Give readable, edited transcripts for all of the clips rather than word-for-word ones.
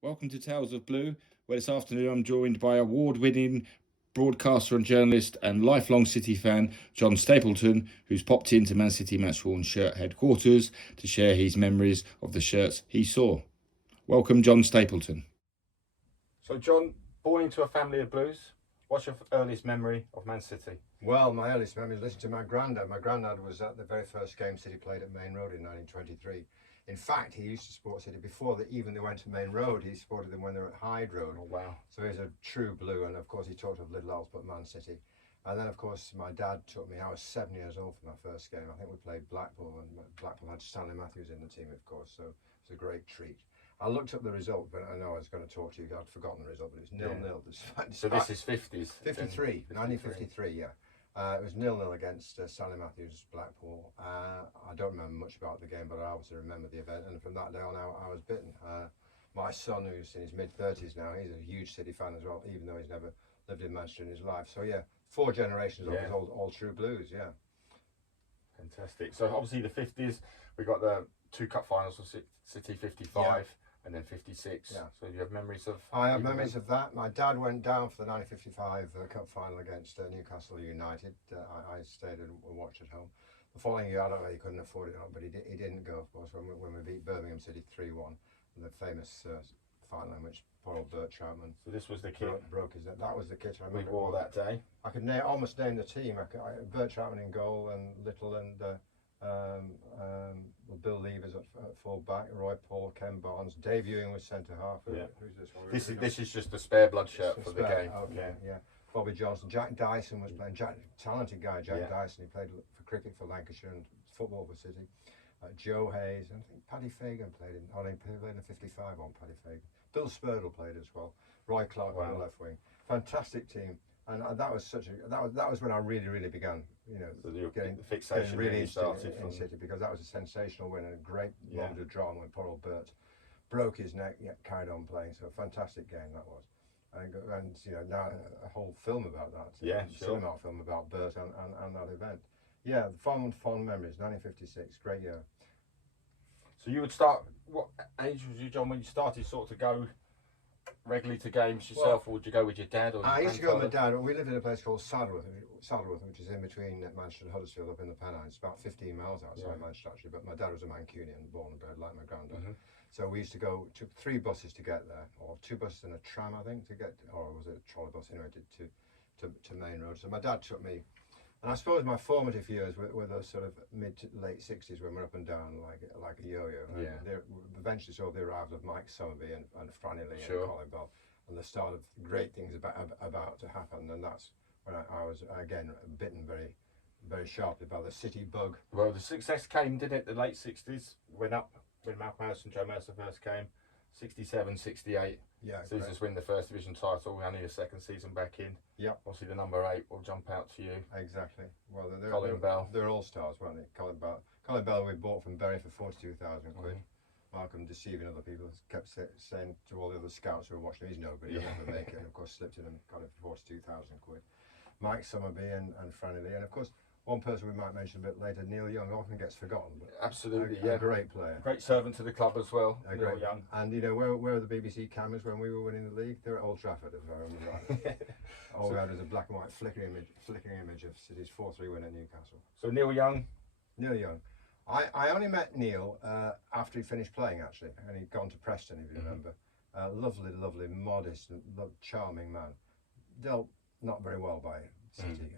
Welcome to Tales of Blue, where this afternoon I'm joined by award-winning broadcaster and journalist and lifelong City fan John Stapleton, who's popped into Man City Matchworn Shirt headquarters to share his memories of the shirts he saw. Welcome, John Stapleton. So, John, born into a family of Blues, what's your earliest memory of Man City? Well, my earliest memory is listening to my granddad. My granddad was at the very first game City played at Main Road in 1923. In fact, he used to support City before they went to Main Road. He supported them when they were at Hyde Road. Oh, wow. So he's a true Blue, and of course he talked of little else but Man City. And then, of course, my dad took me. I was 7 years old for my first game. I think we played Blackpool, and Blackpool had Stanley Matthews in the team, of course. So it was a great treat. I looked up the result, but I know I was going to talk to you. I'd forgotten the result, but it was 0-0. So this is 50s? 53, 1953, yeah. It was 0-0 against Stanley Matthews, Blackpool. I don't remember much about the game, but I obviously remember the event. And from that day on, I was bitten. My son, who's in his mid-30s now, he's a huge City fan as well, even though he's never lived in Manchester in his life. So yeah, 4 generations of us, all true Blues, yeah. Fantastic. So obviously the 50s, we got the 2 cup finals of City 55. Yeah. And then 56. Yeah. So do you have memories of? I have memories of that. My dad went down for the 1955 Cup final against Newcastle United. I stayed and watched at home. The following year, I don't know, he couldn't afford it, but he didn't go, of course, when we beat Birmingham City 3-1. The famous final in which poor old Bert Troutman. So this was the kit. Broke his neck. That was the kit. I remember. We wore that day. I could almost name the team. Bert Troutman in goal, and Little and Bill Levers at full back, Roy Paul, Ken Barnes, Dave Ewing was centre half. Yeah. Who's this one? This is just the spare blood shirt for the game. Okay, yeah. Bobby Johnson, Jack Dyson was playing. Talented guy, Jack Dyson. He played for cricket for Lancashire and football for City. Joe Hayes, and I think Paddy Fagan played in. Oh, he played in 55 on Paddy Fagan. Bill Spurdle played as well. Roy Clark on the left wing. Fantastic team. And that was that was when I really began, so getting the fixation really started in City, because that was a sensational win and a great moment of drama when poor old Bert broke his neck yet carried on playing. So a fantastic game that was, and now a whole film about that. Cinema film about Bert and that event. Yeah, fond memories. 1956, great year. So you would start. What age was you, John, when you started sort of to go regularly to games yourself, or would you go with your dad? Or I used to go with my dad. We lived in a place called Saddleworth, which is in between Manchester and Huddersfield, up in the Pennines. It's about 15 miles outside Manchester, actually. But my dad was a Mancunian, born and bred like my granddad. So we used to go. Took 3 buses to get there, or 2 buses and a tram, I think, to get, or was it a trolley bus anyway, to Main Road. So my dad took me. And I suppose my formative years were the sort of mid to late 60s, when we're up and down like a yo-yo. Eventually saw the arrival of Mike Summerby and Franny Lee and Colin Bell, and the start of great things about to happen. And that's when I was again bitten very, very sharply by the City bug. Well, the success came, didn't it? The late 60s went up when Malcolm Harris and Joe Mercer first came. 67, 68. Yeah, Caesars win the first division title. Only the second season back in. Yep. Obviously, the number 8 will jump out to you. Exactly. Well, Colin Bell. They're all stars, weren't they? Colin Bell we bought from Bury for 42,000 quid. Malcolm, deceiving other people, kept saying to all the other scouts who were watching, he's nobody, he'll never make it. And of course, slipped in and got it for 42,000 quid. Mike Summerby and Franny Lee, and of course, one person we might mention a bit later, Neil Young, often gets forgotten. But absolutely, a great player. Great servant to the club as well, Neil Young. And where were the BBC cameras when we were winning the league? They were at Old Trafford, if I remember right. All we had was a black and white flickering image of City's 4-3 win at Newcastle. So Neil Young? Neil Young. I only met Neil after he finished playing, actually, and he'd gone to Preston, if you remember. Lovely, modest, and charming man. Dealt not very well by City,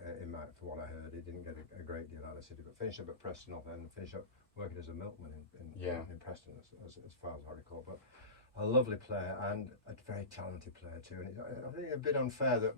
for what I heard. He didn't get a great deal out of City, but finished up at Preston and finished up working as a milkman in Preston, as far as I recall. But a lovely player and a very talented player too. And I think a bit unfair that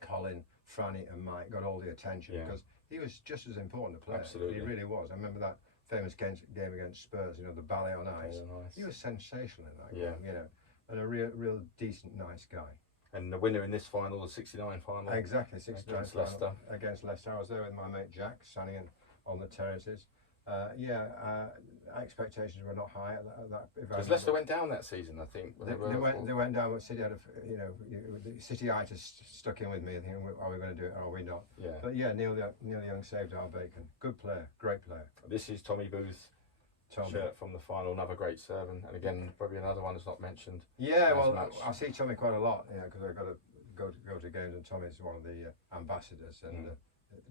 Colin, Franny and Mike got all the attention, because he was just as important a player. Absolutely. He really was. I remember that famous game against Spurs, the ballet on ice. He was sensational in that game, and a real decent, nice guy. And the winner in this final, the 69 final. Exactly, 69 against Leicester. Against Leicester. I was there with my mate Jack, standing on the terraces. Expectations were not high at that event. Because Leicester went down that season, I think. They went down, but City had the City-itis stuck in with me. I think, are we going to do it or are we not? Yeah. But yeah, Neil Young saved our bacon. Good player, great player. This is Tommy Booth shirt from the final, another great serve, and again probably another one that's not mentioned. Yeah, well, I see Tommy quite a lot, because I've got to go to games, and Tommy's one of the ambassadors, and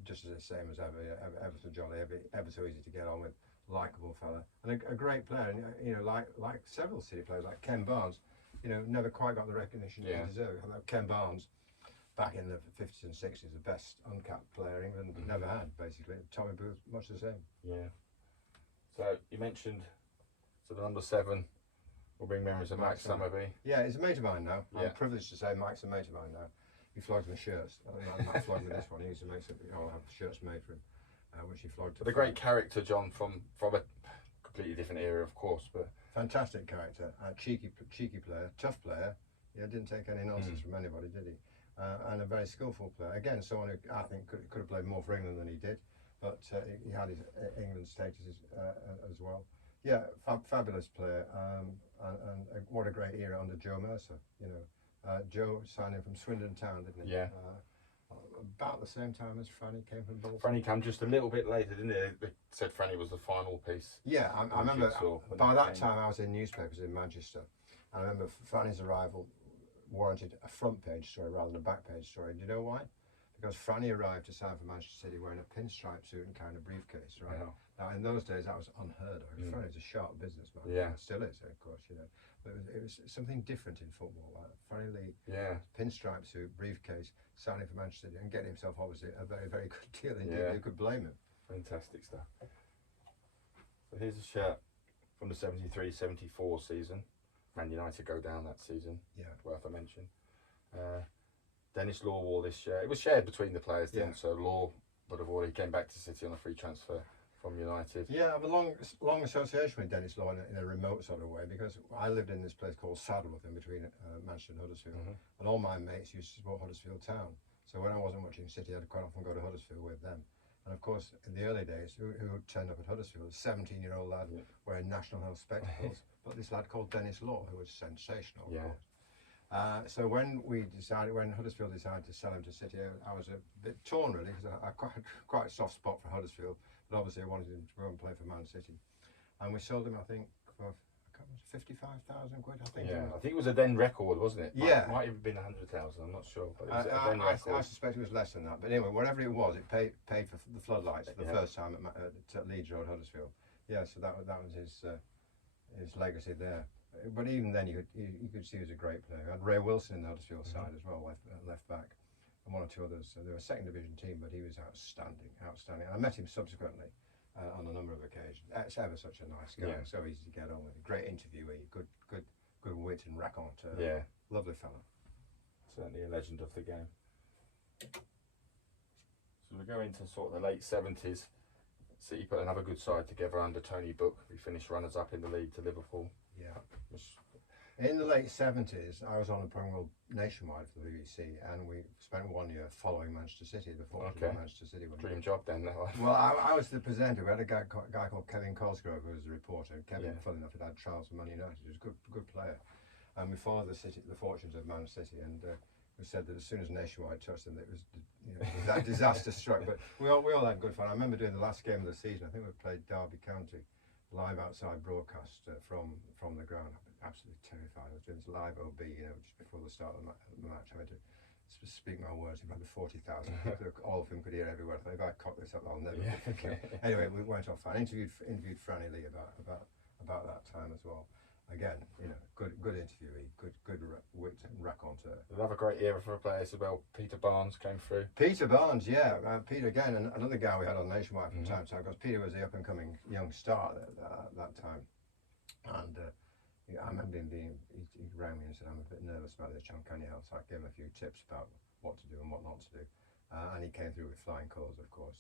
just as the same as ever, ever so jolly, ever so easy to get on with, likeable fella, and a great player, and like several City players, like Ken Barnes, never quite got the recognition he deserved. Ken Barnes, back in the 50s and 60s, the best uncapped player England never had, basically. Tommy Booth, much the same. Yeah. So you mentioned, so the number 7 will bring memories of Max Summerby. Yeah, he's a mate of mine now. I'm privileged to say Mike's a mate of mine now. He flogs my shirts. I'm not flogging with this one. He used to make some, I'll have shirts made for him, which he flogged. But a great character, John, from a completely different era, of course, but fantastic character, cheeky player, tough player. Yeah, didn't take any nonsense from anybody, did he? And a very skillful player. Again, someone who I think could have played more for England than he did, but he had his England status as well. Yeah, fabulous player, and what a great era under Joe Mercer. Joe signed him from Swindon Town, didn't he? Yeah. About the same time as Franny came from Bolton. Franny came just a little bit later, didn't they? They said Franny was the final piece. Yeah, I remember. By that time, I was in newspapers in Manchester, and I remember Franny's arrival warranted a front page story rather than a back page story. Do you know why? Because Franny arrived to sign for Manchester City wearing a pinstripe suit and carrying a briefcase, right? Wow. Now, in those days, that was unheard of. Franny's a sharp businessman. Yeah. Still is, of course, But it was something different in football. Like Franny Lee, pinstripe suit, briefcase, signing for Manchester City and getting himself, obviously, a very, very good deal indeed. Yeah. Who could blame him? Fantastic stuff. So here's a shirt from the 73-74 season. Man United go down that season. Yeah. Worth a mention. Dennis Law wore this shirt. It was shared between the players, didn't it? So Law would have already came back to City on a free transfer from United. Yeah, I have a long association with Dennis Law in a remote sort of way, because I lived in this place called Saddleworth in between Manchester and Huddersfield, and all my mates used to support Huddersfield Town. So when I wasn't watching City, I'd quite often go to Huddersfield with them. And of course, in the early days, who turned up at Huddersfield? A 17-year-old lad wearing National Health spectacles, but this lad called Dennis Law, who was sensational. Yeah. So when Huddersfield decided to sell him to City, I was a bit torn really, because I quite a soft spot for Huddersfield, but obviously I wanted him to go and play for Man City. And we sold him, I think, for 55,000 quid, I think. Yeah, I think it was a then record, wasn't it? Yeah. Might have been 100,000, I'm not sure. But it was a then record. I suspect it was less than that. But anyway, whatever it was, it paid for the floodlights for the first time at Leeds Road, Huddersfield. Yeah, so that was his legacy there. But even then, you could see he was a great player. We had Ray Wilson in the Huddersfield side as well, left back, and one or two others. So they were a second division team, but he was outstanding. And I met him subsequently on a number of occasions. It's ever such a nice guy, so easy to get on with. Great interviewee, good wit and raconteur. Yeah, lovely fella. Certainly a legend of the game. So we go into sort of the late 70s. City put another good side together under Tony Book. We finished runners-up in the league to Liverpool. Yeah. In the late 70s, I was on the program nationwide for the BBC, and we spent 1 year following Manchester City, the fortunes of Manchester City. Dream job then. Well, I was the presenter. We had a guy called Kevin Cosgrove who was the reporter. Kevin, funny enough, had trials for Man United. He was a good player. And we followed the fortunes of Man City, and we said that as soon as Nationwide touched them, it was that disaster struck. But we all had good fun. I remember doing the last game of the season. I think we played Derby County, live outside broadcast from the ground. Absolutely terrified. I was doing this live OB, just before the start of the match. I had to speak my words in front of 40,000 people. All of them could hear every word. If I cock this up, I'll never forget it. Anyway, we went off fine. Interviewed Franny Lee about that time as well. Again, good interviewee, good wit and raconteur. Another great era for players as well. Peter Barnes came through. Peter Barnes, yeah. Peter again, and another guy we had on Nationwide from time to time, because Peter was the up and coming young star at that time. And I remember him he rang me and said, I'm a bit nervous about this, John, can you help? So I gave him a few tips about what to do and what not to do. And he came through with flying colours, of course.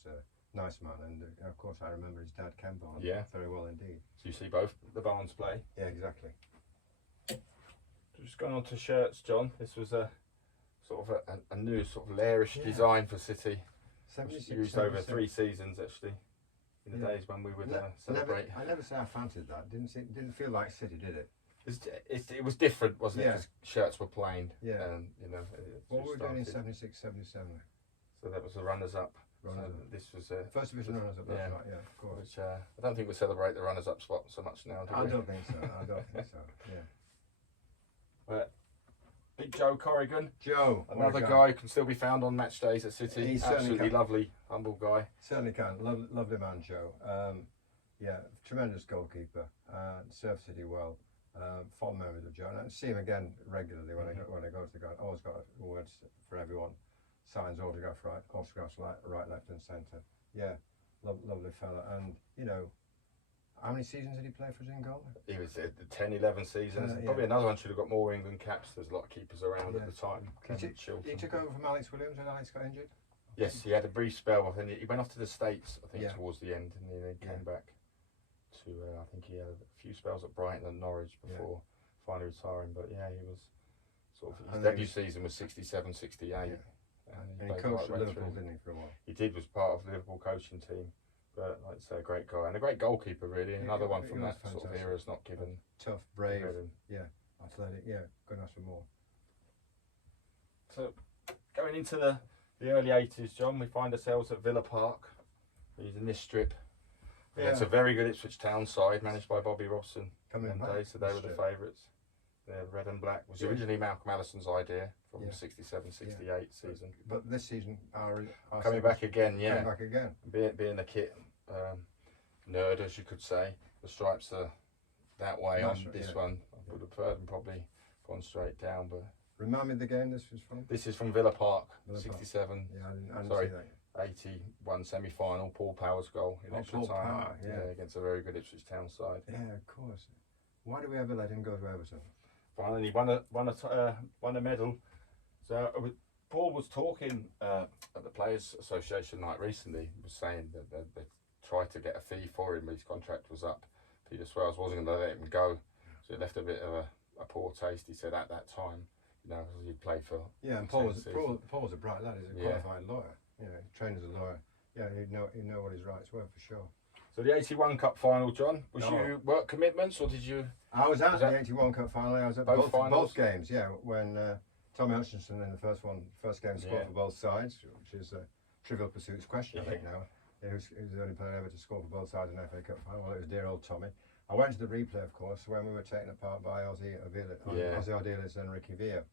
Nice man, and of course I remember his dad, Ken Barnes, very well indeed. So you see both the Barnes play? Yeah, exactly. Just going on to shirts, John. This was a sort of a new sort of lairish design for City. 76, used over 3 seasons actually. In the days when we would celebrate. I never say I fancied that. Didn't feel like City, did it? It was different, wasn't it? Because shirts were plain. Yeah. And what were we doing in 76, 77? So that was the runners-up. This was First division runners-up, that's right, yeah, of course. Which I don't think we celebrate the runners-up spot so much now, do we? I don't think so, yeah. But Big Joe Corrigan. Joe. Another guy who can still be found on match days at City. He Absolutely lovely, humble guy. Certainly can. Lovely man, Joe. Yeah, tremendous goalkeeper. Serves City well. Fond memories of Joe. And I see him again regularly when I go to the ground. Always got words for everyone. Signs autographs right, left and centre. Yeah, lovely fella. And, you know, how many seasons did he play for us in goal? He was at the 10, 11 seasons. Probably another one should have got more England caps. There's a lot of keepers around at the time. He took over from Alex Williams when Alex got injured? Yes, he had a brief spell. I think he went off to the States, I think, towards the end, and then he came back to, I think he had a few spells at Brighton and Norwich before finally retiring. But yeah, he was sort of, his debut season was 67, 68. And he coached at Liverpool, didn't he, for a while? He did, was part of the Liverpool coaching team. But like I say, a great guy and a great goalkeeper, really. Another one from that sort of era is not given. Tough, brave, athletic, couldn't ask for more. So, going into the early 80s, John, we find ourselves at Villa Park. He's in this strip. It's a very good Ipswich Town side, managed by Bobby Robson. So they were the favourites. They're red and black. Was originally Malcolm Allison's idea from the 67, 68 season. But this season, our coming back again, Coming back again. Being the kit nerd, as you could say. The stripes are that way on this one. I would have preferred them probably gone straight down, but. Remind me of the game this was from? This is from Villa Park, 67. Yeah, I didn't see that. 81 semi-final, Paul Power's goal in extra time. Power, against a very good Ipswich Town side. Yeah, of course. Why do we ever let him go to Everton? Finally, won a medal. So Paul was talking at the Players Association night recently. He was saying that they tried to get a fee for him, but his contract was up. Peter Swales wasn't going to let him go, so it left a bit of a poor taste. He said at that time, you know, he'd played for. Yeah, and Paul was a bright lad. He's a qualified lawyer. You know, trained as a lawyer. Yeah, he'd know what his rights were for sure. So the 81 Cup final, John, was you work commitments or did you? I was at the 81 Cup final. I was at both games. Yeah, when Tommy Hutchinson in the first game scored for both sides, which is a Trivial Pursuits question, I think now. He was the only player ever to score for both sides in the FA Cup final. Well, it was dear old Tommy. I went to the replay, of course, when we were taken apart by Ozzy Ardiles and Ricky Villa.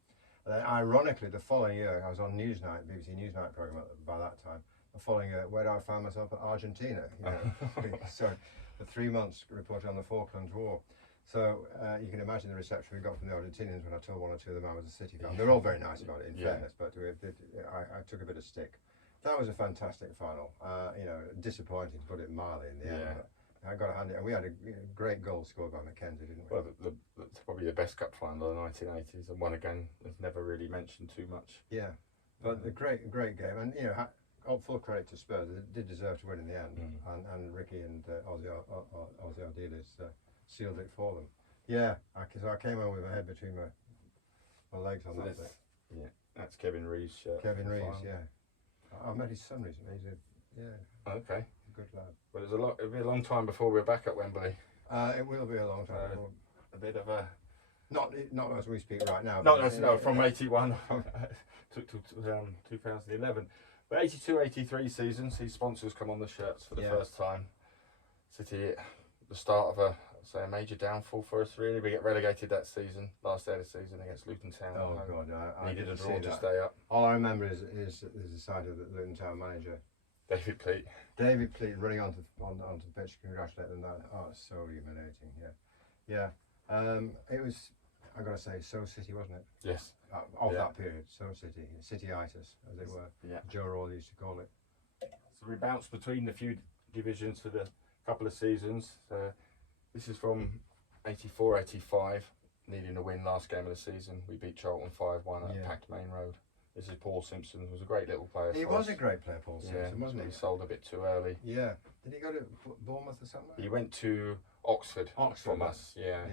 And then, ironically, the following year, I was on Newsnight, BBC Newsnight programme by that time. The following year, where I found myself at Argentina. You know? So, for 3 months, reporting on the Falklands War. So, you can imagine the reception we got from the Argentinians when I told one or two of them I was a City fan. They're all very nice about it, in fairness, but I took a bit of stick. That was a fantastic final. You know, disappointing, to put it mildly, in the end. But I got a hand, and we had a great goal scored by Mackenzie, didn't we? Well, that's probably the best cup final of the 1980s, and one again is never really mentioned too much. Yeah, but a great game, and you know, full credit to Spurs. They did deserve to win in the end, and Ricky and Ozzy Ardiles sealed it for them. Yeah, so I came home with my head between my legs on that bit. Yeah, that's Kevin Reeves' shirt. Kevin Reeves, yeah. I met his son recently. He's okay. Good lad. Well, it'll be a long time before we're back at Wembley. It will be a long time. A bit of a not as we speak right now. No, from 81 to 2011, but 82-83 seasons. His sponsors come on the shirts for the first time. City, the start of a major downfall for us. Really, we get relegated that season, last day of the season against Luton Town. Oh God, I needed a draw to stay up. All I remember is the side of the Luton Town manager. David Pleat running onto the pitch to congratulate them. It's so humiliating. Yeah. It was, I gotta say, so City, wasn't it? Yes. That period, so City-itis, as it were. Yeah. Joe Rawley used to call it. So we bounced between the few divisions for the couple of seasons. This is from 84-85, needing a win last game of the season. We beat Charlton 5-1 at Packed Main Road. This is Paul Simpson, who was a great little player. He was a great player, Paul Simpson, wasn't he? He sold a bit too early. Yeah. Did he go to Bournemouth or somewhere? He went to Oxford from us. Yeah.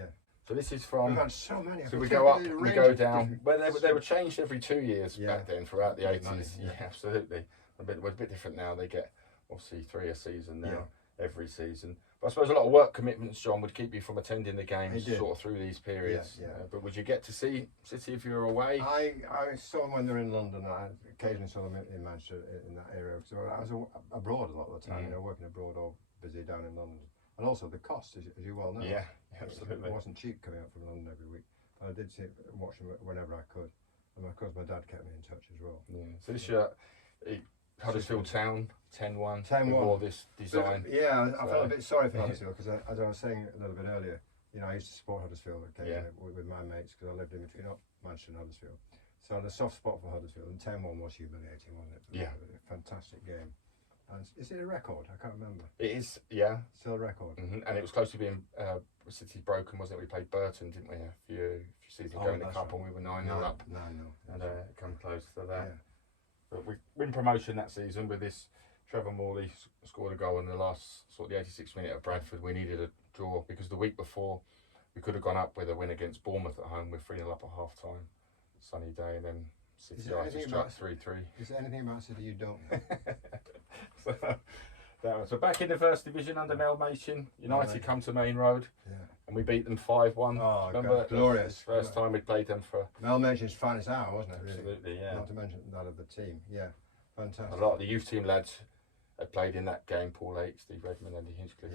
So this is from. We've had so many. So we go up, we go down. Well, they were changed every 2 years back then, throughout the 80s. Yeah, absolutely. We're a bit different now. They get obviously 3 a season now, every season. But I suppose a lot of work commitments, John, would keep you from attending the games It did. sort of through these periods. Yeah, yeah. But would you get to see City if you were away? I saw them when they were in London. I occasionally saw them in Manchester in that area. So I was abroad a lot of the time, working abroad or busy down in London. And also the cost, as you well know. Yeah, absolutely. It wasn't cheap coming up from London every week. But I did watch them whenever I could. And of course my dad kept me in touch as well. Yeah. So this year, Huddersfield Town, 10-1. 10-1. All this design. But, yeah, I felt a bit sorry for Huddersfield because, as I was saying a little bit earlier, I used to support Huddersfield occasionally with my mates because I lived in between Manchester and Huddersfield. So I had a soft spot for Huddersfield, and 10-1 was humiliating, wasn't it? Yeah. A fantastic game. And is it a record? I can't remember. It is, yeah. Still a record. And it was close to being City's broken, wasn't it? We played Burton, didn't we, a few seasons ago in the Cup, and we were 9-0 up. No. And come close to that. Yeah. But we win promotion that season with this. Trevor Morley scored a goal in the last sort of the 86th minute at Bradford. We needed a draw because the week before we could have gone up with a win against Bournemouth at home. We're 3-0 up at half time. Sunny day, and then City struck 3-3. Is there anything about City you don't know? So back in the first division under Mel Machin, United come to Main Road, and we beat them 5-1. Oh, remember God, glorious! First time we played them for Mel Machin's finest hour, wasn't it? Really? Absolutely, yeah. Not to mention that of the team, yeah, fantastic. A lot of the youth team lads had played in that game. Paul Lake, Steve Redmond, Andy Hinchcliffe,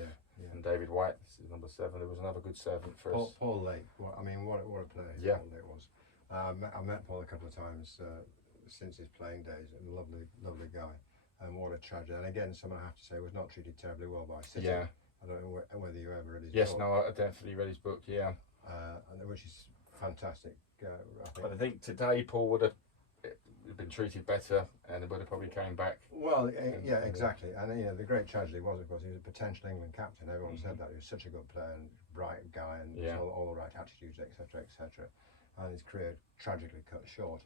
and David White. This is number 7. There was another good servant for us. Paul Lake. What a player! Yeah. Paul Lake was. I met Paul a couple of times since his playing days. A lovely guy. And what a tragedy. And again, someone I have to say was not treated terribly well by City. Yeah. I don't know whether you ever read his book. Yes, no, I definitely read his book, yeah. Which is fantastic. But I think today Paul would have been treated better and it would have probably came back. Well, yeah, exactly. And the great tragedy was, of course, he was a potential England captain. Everyone said that. He was such a good player and bright guy and all the right attitudes, etc., etc. And his career tragically cut short.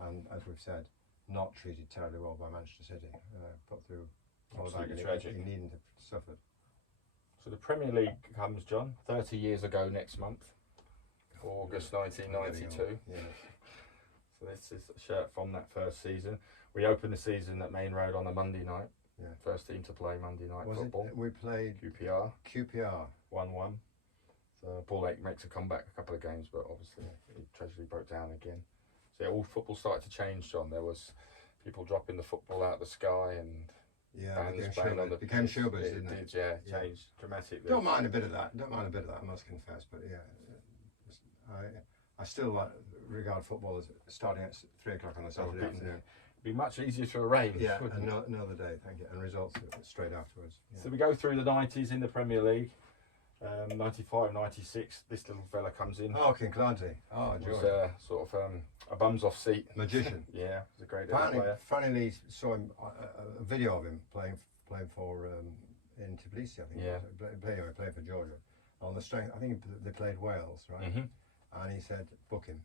And as we've said, not treated terribly well by Manchester City. Put through all of that. Tragic. He needn't have suffered. So the Premier League comes, John, 30 years ago next month, August 1992. Yeah. So this is a shirt from that first season. We opened the season at Main Road on a Monday night. Yeah. First team to play Monday night football. We played QPR. 1-1. So Paul Lake makes a comeback a couple of games, but obviously he tragically broke down again. So all football started to change, John. There was people dropping the football out of the sky and bands playing on the became showbiz, didn't it? Changed dramatically. Don't mind a bit of that. I must confess. But I still regard football as starting at 3 o'clock on a Saturday afternoon. It'd be much easier to arrange. Yeah, another day. Thank you. And results straight afterwards. Yeah. So we go through the 90s in the Premier League. 95, 96, this little fella comes in. Oh, Kinclancy. Oh, George. Was sort of a bums off seat. Magician. Yeah, he's a great player. Funnily, saw him, a video of him playing for in Tbilisi, I think. Yeah. Playing for Georgia. On the strength, I think they played Wales, right? Mm-hmm. And he said, book him,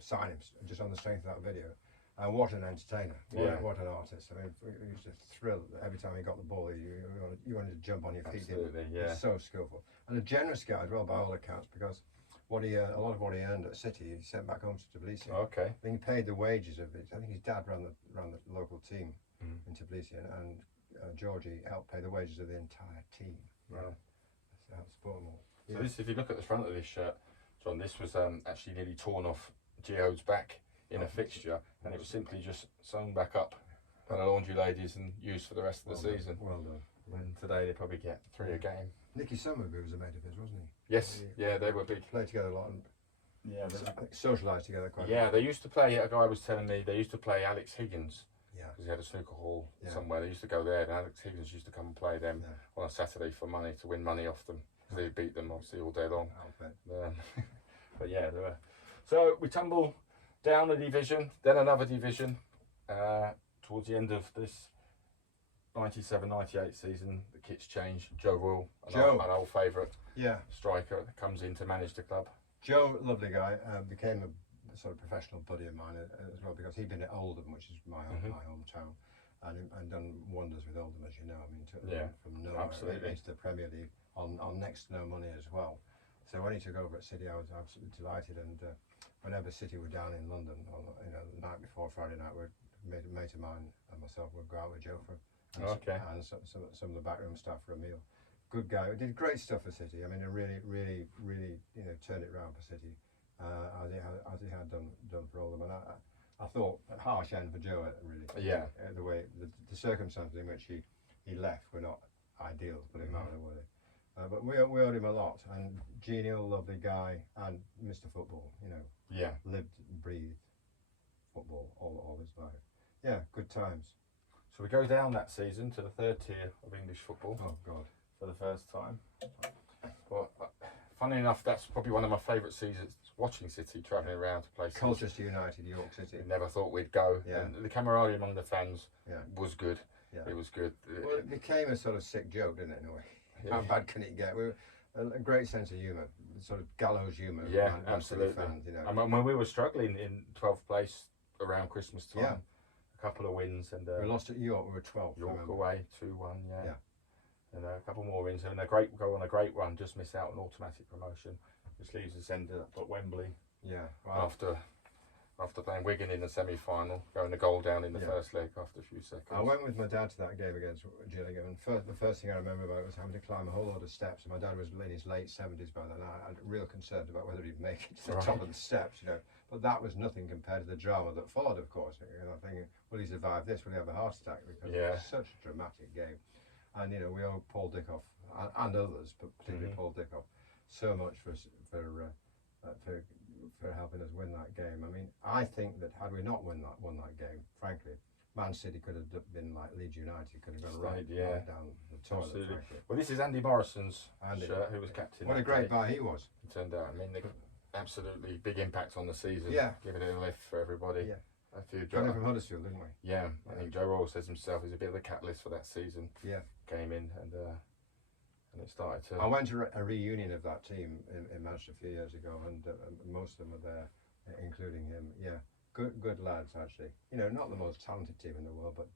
sign him, just on the strength of that video. And what an entertainer! What an artist! I mean, he used to thrill every time he got the ball. You wanted to jump on your feet. Absolutely, yeah. He's so skillful and a generous guy as well, by all accounts, because a lot of what he earned at City, he sent back home to Tbilisi. Okay. I think he paid the wages of it. I think his dad ran the local team in Tbilisi, and Georgie helped pay the wages of the entire team. Right. To help support them all. So this, if you look at the front of this shirt, John, this was actually nearly torn off Geode's back in a fixture, and it was simply just sewn back up by the laundry ladies and used for the rest of the season. Well done. And today they probably get 3 a game. Nicky Summerby was a mate of his, wasn't he? Yes, they were big. Played together a lot and socialised together quite a lot. Yeah, they used to play, a guy was telling me, they used to play Alex Higgins. Yeah. Because he had a snooker hall somewhere. They used to go there, and Alex Higgins used to come and play them on a Saturday for money, to win money off them. Because they'd beat them, obviously, all day long. I'll bet. But yeah, they were. So we tumble down a division, then another division. Towards the end of this 97-98 season, the kit's changed. Joe Rule, an old favourite striker, that comes in to manage the club. Joe, lovely guy, became a sort of professional buddy of mine as well, because he'd been at Oldham, which is my hometown, and done wonders with Oldham, as you know. I mean, from nowhere into the Premier League on next to no money as well. So when he took over at City, I was absolutely delighted. And whenever City were down in London, the night before Friday night, a mate of mine and myself would go out with Joe and some of the backroom staff for a meal. good guy. He did great stuff for City. I mean, he really, turned it round for City, as he had done for all of them. And I thought a harsh end for Joe, really. Yeah. The way the circumstances in which he left were not ideal, to put it mildly, were they? But we owed him a lot. And genial, lovely guy, and Mr. Football. Yeah. Lived, breathed football all his life. Yeah, good times. So we go down that season to the third tier of English football. Oh God. For the first time. Well, funny enough, that's probably one of my favourite seasons, watching City, travelling around to places. Colchester United, York City. We never thought we'd go. Yeah. And the camaraderie among the fans was good. Yeah. It was good. Well, it became a sort of sick joke, didn't it, in a way? Yeah. How bad can it get? A great sense of humour, sort of gallows humour. Yeah, absolutely. Fans, I mean, when we were struggling in 12th place around Christmas time, Yeah. a couple of wins and we lost at York. We were 12th. York remember? away 2-1. Yeah. And a couple more wins and go on a great run. Just miss out on automatic promotion, which leaves us ended up at Wembley. Yeah. Wow. After playing Wigan in the semi-final, going a goal down in the first leg after a few seconds. I went with my dad to that game against Gillingham, and the first thing I remember about it was having to climb a whole lot of steps. And my dad was in his late 70s by then. I had real concern about whether he'd make it to the top of the steps, But that was nothing compared to the drama that followed, of course. I'm thinking, will he survive this? Will he have a heart attack? Because it was such a dramatic game. And we owe Paul Dickoff and others, but particularly Paul Dickoff, so much for helping us win that game. I mean, I think that had we not won that game, frankly, Man City could have been like Leeds United, could have gone right down the toilet. Absolutely. Frankly. Well, this is Andy Morrison's shirt, who was captain. What a great buy he was. It turned out. I mean, absolutely big impact on the season. Yeah. Giving it a lift for everybody. Yeah. A few Coming from Huddersfield, didn't we? Yeah. I think Joe Royle says himself he's a bit of the catalyst for that season. Yeah. Came in and it started to. I went to a reunion of that team in Manchester a few years ago, and most of them were there, including him. Yeah, good lads actually. Not the most talented team in the world, but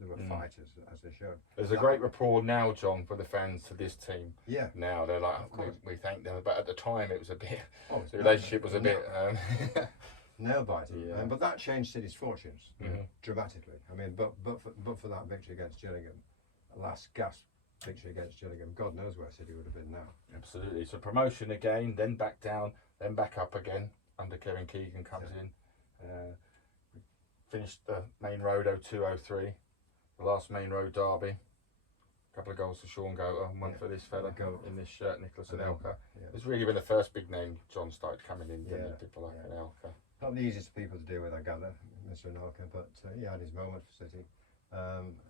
they were fighters, as they showed. There's a great rapport now, John, for the fans to this team. Yeah. Now they're like, we thank them, but at the time it was a bit. The relationship was a bit. Nail biting. Yeah. But that changed City's fortunes dramatically. I mean, but for that victory against Gillingham, last gasp victory against Gillingham, God knows where City would have been now. Absolutely. So promotion again, then back down, then back up again under Kevin Keegan comes in. We finished the main road 02-03, the last main road derby. A couple of goals for Sean Goater and one for this fella in this shirt, Nicholas Anelka. Yeah. It's really been the first big name John started coming in, people like Anelka. Not the easiest people to deal with, I gather, Mr. Anelka, but he had his moment for City.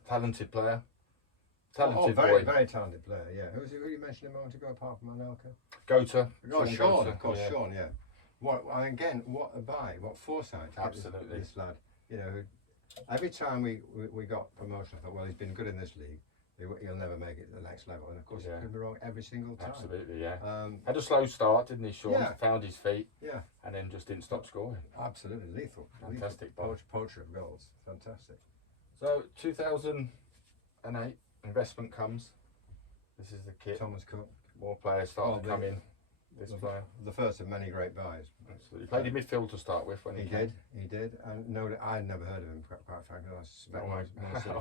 Talented player. Very, boy. very talented player, yeah. Who you mentioned a moment ago apart from Anelka? Goater. Sean, of course, Sean, yeah. What a buy, what foresight. Absolutely. This lad, who, every time we got promotion, I thought, well, he's been good in this league. He'll never make it to the next level. And of course, he could be wrong every single time. Absolutely, yeah. Had a slow start, didn't he, Sean? Yeah. Found his feet. Yeah. And then just didn't stop scoring. Absolutely lethal. Fantastic. Poacher of goals. Fantastic. So 2008, investment comes. This is the kit. Thomas Cook. More players start to come in. This player. The first of many great buys. Absolutely. He played in midfield to start with when he came. He did. And no, I'd never heard of him, quite frankly. I suspect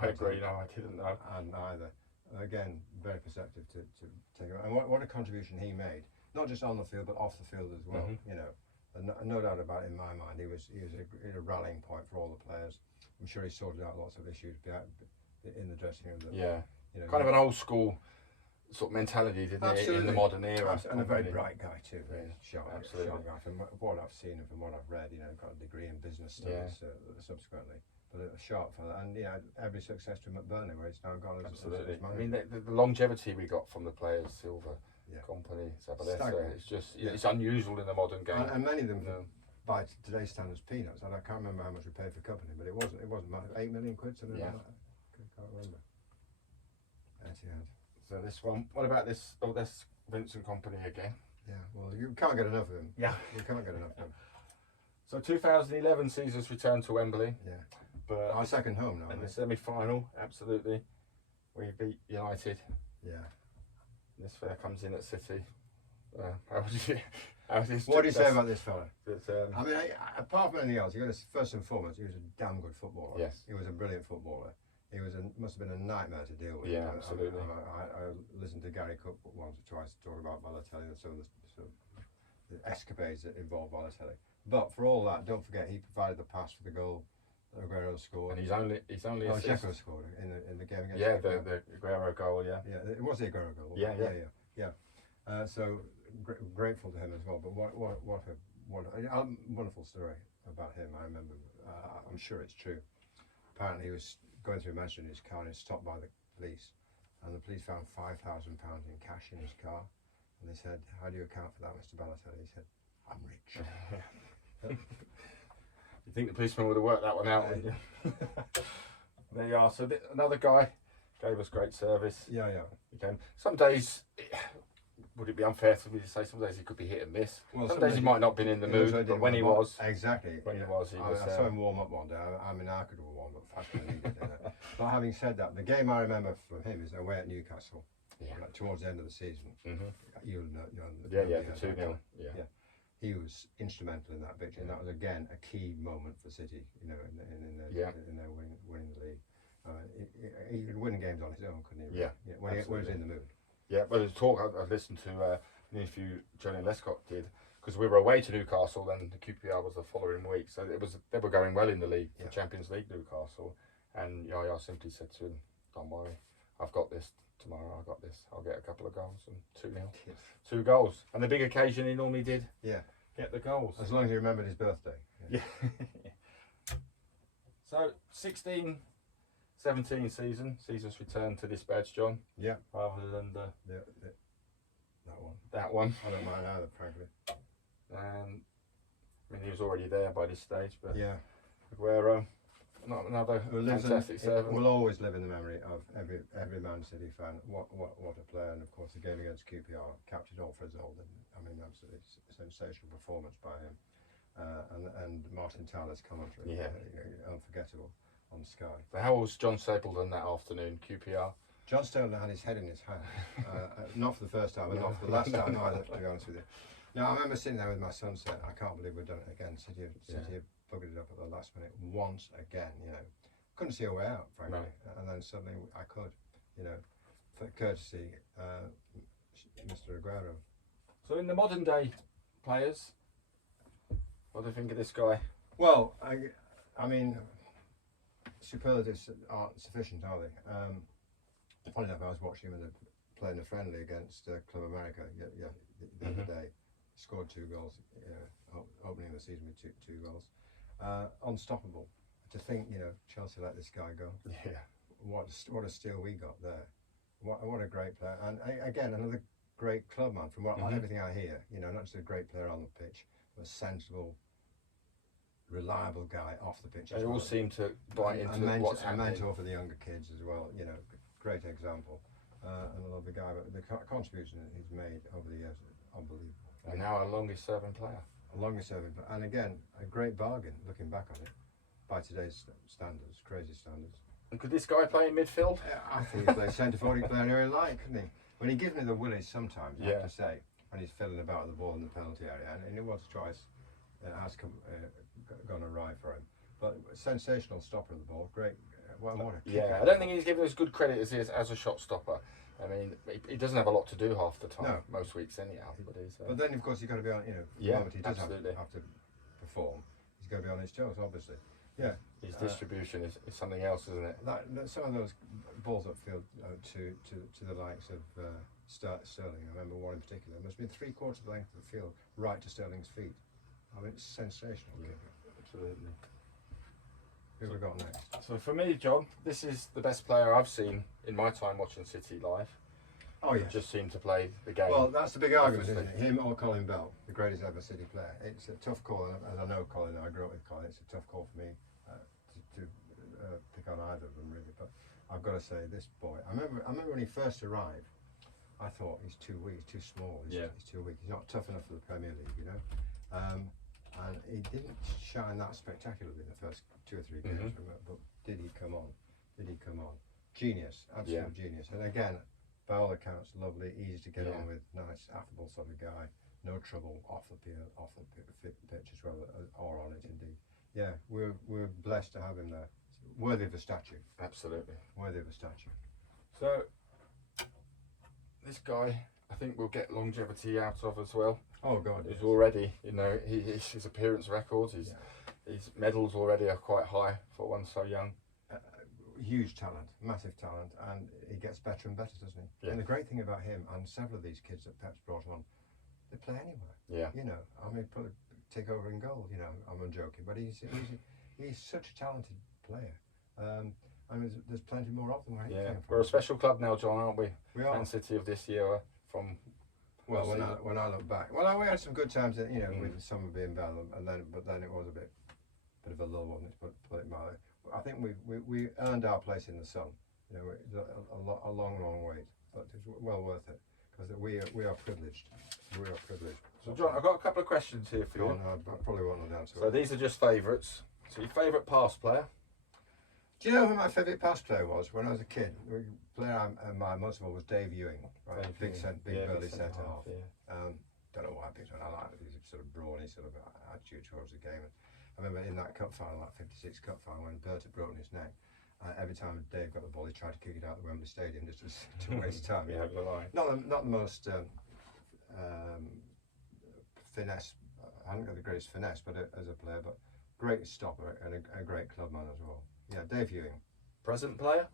I agree, no, I didn't know. And either. Again, very perceptive to take him. And what a contribution he made. Not just on the field, but off the field as well. And no doubt about it in my mind. He was a rallying point for all the players. I'm sure he sorted out lots of issues in the dressing room. Kind of an old school sort of mentality, didn't he, in the modern era. And a very bright guy too, very sharp guy. From what I've seen and from what I've read, got a degree in business studies subsequently. But a sharp fella, and every success to him at Burnley, where he's now gone as Absolutely. as I mean, the longevity we got from the players, Silva, Company, Zabaleta, it's just it's unusual in the modern game. And many of them, by today's standards, peanuts. And I can't remember how much we paid for Company, but it wasn't much. 8 million quid, something like that. I can't remember. So this one, what about this? Oh, that's Vincent Company again. Yeah, well, you can't get enough of him. Yeah. You can't get enough of him. So 2011 sees us return to Wembley. Yeah. But our second home now. In the semi-final, absolutely. We beat United. Yeah. This fella comes in at City. What do you say about this fella? I mean, apart from anything else, first and foremost, he was a damn good footballer. Yes. He was a brilliant footballer. must have been a nightmare to deal with. Yeah, absolutely. I listened to Gary Cook once or twice talk about Balotelli and some of the escapades that involve Balotelli. But for all that, don't forget he provided the pass for the goal that Aguero scored. And he's only Dzeko scored in the game against. Yeah, the Aguero goal. Yeah. Yeah, it was the Aguero goal. Yeah. So grateful to him as well. But what a wonderful story about him. I remember. I'm sure it's true. Apparently, he was going through Manchester in his car and he was stopped by the police, and the police found £5,000 in cash in his car, and they said, "How do you account for that, Mr. Balotelli?" He said, "I'm rich." You think the policeman would have worked that one out? Wouldn't you? There you are. So another guy gave us great service. Yeah. Some days, would it be unfair for me to say some days he could be hit and miss? Well, some days he might not have been in the mood, but when he was, exactly. When he was, I saw him warm up one day. I mean, I could have warmed up faster than he did. But having said that, the game I remember from him is away at Newcastle. Yeah. Like, towards the end of the season. Mm-hmm. You'll know. The 2-0. Yeah. He was instrumental in that victory, and that was again a key moment for City. In their winning the league. He could win games on his own, couldn't he? Yeah. When he was in the mood. Yeah. Well, the talk I listened to an interview Johnny Lescott did, because we were away to Newcastle, and the QPR was the following week, so they were going well in the league, the Champions League, Newcastle, and Yaya simply said to him, "Don't worry, I've got this. Tomorrow I got this. I'll get a couple of goals," and 2-0. Yes. 2 goals. And the big occasion he normally did get the goals. As long as he remembered his birthday. Yeah. So 16-17 season's return to this badge, John. Yeah. Rather than that one. I don't mind either, frankly. I mean, he was already there by this stage, but yeah. Aguero, not another fantastic servant. Will always live in the memory of every Man City fan. What a player! And of course, the game against QPR captured all for his old. I mean, absolutely sensational performance by him. And Martin Tyler's commentary, unforgettable on Sky. So how was John Stapleton that afternoon, QPR? John Stapleton had his head in his hand, not for the first time, and not for the last time either, to be honest with you. Now, I remember sitting there with my son saying, "I can't believe we've done it again. City have buggered it up at the last minute once again." Couldn't see a way out, frankly. No. And then suddenly I could, for courtesy, Mr. Aguero. So in the modern day players, what do you think of this guy? Well, I mean, superlatives aren't sufficient, are they? Funny enough, I was watching him playing a friendly against Club America the other day. Scored 2 goals, opening the season with two goals. Unstoppable. To think, Chelsea let this guy go. Yeah. What a steal we got there. What a great player. And again, another great club man. From everything I hear, not just a great player on the pitch, but a sensible, reliable guy off the pitch. They all seem to buy into what's happening. A mentor for the younger kids as well. Great example. And I love the guy, but the contribution that he's made over the years, unbelievable. And now our longest serving player. Longest serving, and again, a great bargain looking back on it, by today's standards, crazy standards. And could this guy play in midfield? I think he plays centre forward, he could play anywhere he liked, couldn't he? When he gives me the willies sometimes, I have to say, when he's fiddling about the ball in the penalty area, and it was twice, it has gone awry for him. But sensational stopper of the ball, great. What a kicker. I don't think he's given us good credit as a shot stopper. I mean, he doesn't have a lot to do half the time, most weeks anyhow. But then, of course, you've got to be on, the moment he does have to perform, he's got to be on his toes, obviously. Yeah. His distribution is something else, isn't it? Some of those balls upfield to the likes of Sterling, I remember one in particular, it must have been 3/4 of the length of the field, right to Sterling's feet. I mean, it's sensational. Absolutely. Who have we got next? So for me, John, this is the best player I've seen in my time watching City live. Oh yeah. Just seemed to play the game. Well, that's the big argument, isn't it? Him or Colin Bell, the greatest ever City player. It's a tough call, as I know Colin, I grew up with Colin. It's a tough call for me to pick on either of them really. But I've got to say, this boy. I remember when he first arrived, I thought he's too weak, he's too small, he's too weak. He's not tough enough for the Premier League, And he didn't shine that spectacularly in the first 2 or 3 games, but did he come on? Genius, absolute genius. And again, by all accounts, lovely, easy to get on with, nice, affable sort of guy, no trouble off the pitch as well, or on it indeed. Yeah, we're blessed to have him there. worthy of a statue. Absolutely. Worthy of a statue. So, this guy, I think we'll get longevity out of as well. Oh God, He's yes. already, you know, his appearance records, his medals already are quite high for one so young. Huge talent, massive talent, and he gets better and better, doesn't he? Yeah. And the great thing about him and several of these kids that Pep's brought on, they play anywhere. Yeah. You know, I mean, probably take over in goal. You know, I'm joking, but he's such a talented player. I mean, there's plenty more of them. Where he Yeah, came from. we're a special club now, John, aren't we? We are. Man City of this year from. Well, when I look back, we had some good times, you know, with summer being bad, and then it was a bit of a lull, wasn't it? To put it mildly. I think we earned our place in the sun. You know, it's a long wait, but it's well worth it because we are privileged. We are privileged. So, John, I've got a couple of questions here for you. I probably won't answer. So these are just favourites. So your favourite past player? Do you know who my favourite pass player was when I was a kid? The player my most of all was Dave Ewing, right? Big burly centre half. Yeah. Don't know why I picked him. I like his sort of brawny sort of attitude towards the game. I remember in that cup final, that '56 cup final, when Bert had broken his neck. Every time Dave got the ball, he tried to kick it out of the Wembley Stadium just to waste time. Yeah, the line. Not the most finesse. I haven't got the greatest finesse, but as a player, but great stopper and a great clubman as well. Yeah, Dave Ewing. Present player?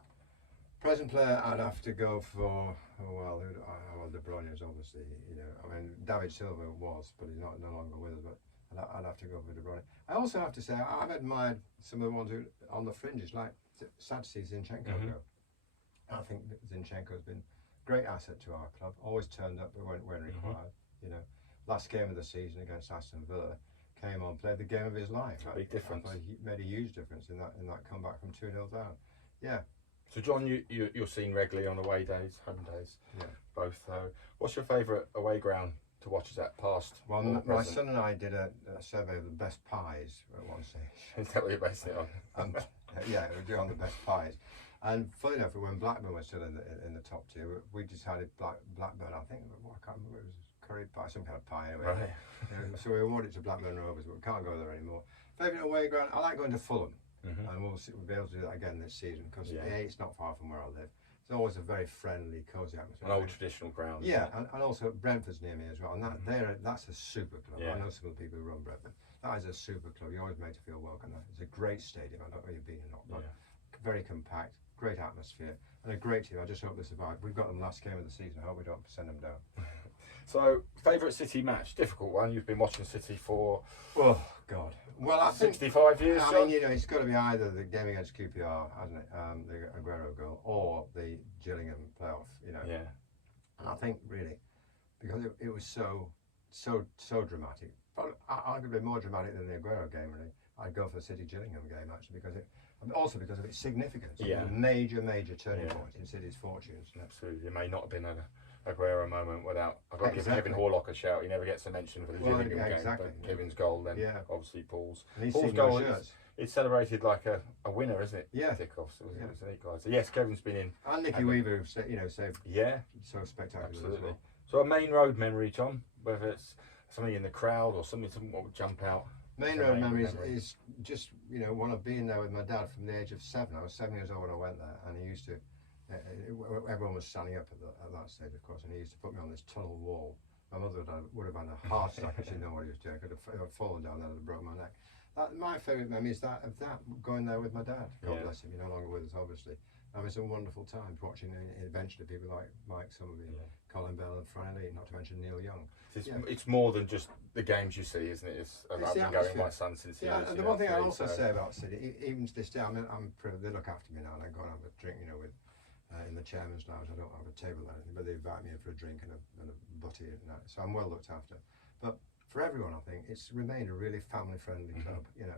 Present player, I'd have to go for De Bruyne is obviously, you know. I mean, David Silva was, but he's no longer with us. But I'd have to go for De Bruyne. I also have to say I've admired some of the ones who on the fringes, like sad to see Zinchenko go. I think Zinchenko's been a great asset to our club. Always turned up when required. You know, last game of the season against Aston Villa, came on, played the game of his life. Big difference. He made a huge difference in that comeback from 2-0 down. Yeah. So John, you're seen regularly on away days, home days. Yeah. Both. What's your favourite away ground to watch? Is that past? Well, or my present? son and I did a survey of the best pies at one stage. Is that what you're basing it on? Yeah, we were doing the best pies. And funny enough, when Blackburn was still in the top tier, we decided Blackburn. I think I can't remember, it was curry pie, some kind of pie anyway. Right. So we awarded it to Blackburn Rovers, but we can't go there anymore. Favourite away ground, I like going to Fulham, and we'll be able to do that again this season because it's not far from where I live. It's always a very friendly, cosy atmosphere. An old traditional ground. Yeah, and also Brentford's near me as well, and that's a super club. Yeah. I know some of the people who run Brentford. That is a super club. You're always made to feel welcome. It's a great stadium. I don't know if you've been or not, but very compact, great atmosphere, and a great team. I just hope they survive. We've got them last game of the season. I hope we don't send them down. So, favourite City match? Difficult one. You've been watching City for Oh God. Well, I think 65 years. I John? mean, you know, it's got to be either the game against QPR, hasn't it? The Aguero goal, or the Gillingham playoff. You know. Yeah. And I think really, because it was so dramatic. But arguably more dramatic than the Aguero game. Really, I'd go for the City Gillingham game actually because also because of its significance. Yeah. It was a major turning point in City's fortunes. Absolutely. It may not have been an Aguero moment without. I've got to give Exactly. Kevin Horlock a shout. He never gets a mention for the Gillingham game. Exactly. But Kevin's goal, then obviously Paul's. And he's Paul's seen goal your is shirts. it's celebrated like a winner, isn't it? Yeah. Kickoffs. It was an equaliser. Yes, Kevin's been in. And Nicky Weaver, who saved Yeah. so spectacular as Absolutely. well. So a main road memory, John, whether it's something in the crowd or something what would jump out. Main It's a road memories memory. is just one of being there with my dad from the age of 7. I was 7 years old when I went there, and he used to. Everyone was standing up at that stage, of course, and he used to put me on this tunnel wall. My mother would have had a heart attack if she didn't know what he was doing. I could have fallen down there and broken my neck. My favourite memory is that going there with my dad. God bless him, he's no longer with us, obviously. It's a wonderful time watching eventually people like Mike Summerby, Colin Bell, and Frank Lee, not to mention Neil Young. It's more than just the games you see, isn't it? I've been going with my son since he was. And the one thing I also say about City, even to this day, I'm privileged. They look after me now, and I go and have a drink, with in the chairman's lounge. I don't have a table or anything, but they invite me in for a drink and a butty and that. So I'm well looked after. But for everyone, I think it's remained a really family-friendly club. And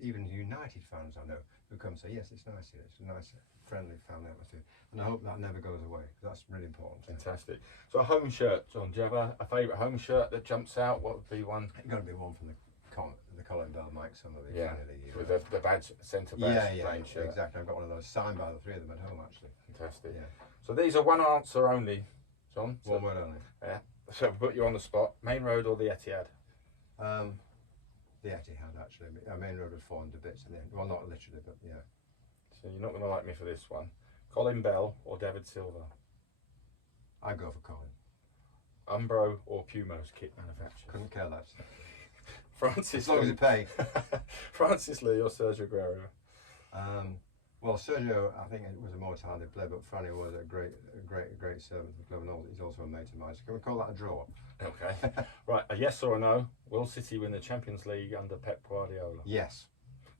even United fans I know who come say, yes, it's nice here. It's a nice, friendly family atmosphere, and I hope that never goes away. That's really important. Fantastic. So a home shirt, John. Do you have a favourite home shirt that jumps out? What would be one? It's got to be one from the Colin Bell, Mike Summerby. Yeah, with the badge, centre badge, plain shirt. Exactly. I've got one of those signed by the three of them at home, actually. Fantastic. Yeah. So these are one answer only, John. So, One word only. Yeah. So I'll put you on the spot. Main Road or the Etihad? The Etihad, actually. I mean, Road was fallen to bits in the end. Well, not literally, but yeah. So you're not going to like me for this one. Colin Bell or David Silva? I'd go for Colin. Umbro or Pumo's kit manufacturers? Couldn't care less. Francis As long as Lee. you pay. Francis Lee or Sergio Guerrero? Well, Sergio, I think it was a more talented player, but Franny was a great servant to the club, and he's also a mate of mine. So can we call that a draw? Okay. Right, a yes or a no? Will City win the Champions League under Pep Guardiola? Yes.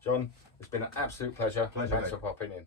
John, it's been an absolute pleasure. Pleasure, Thanks mate. for popping in.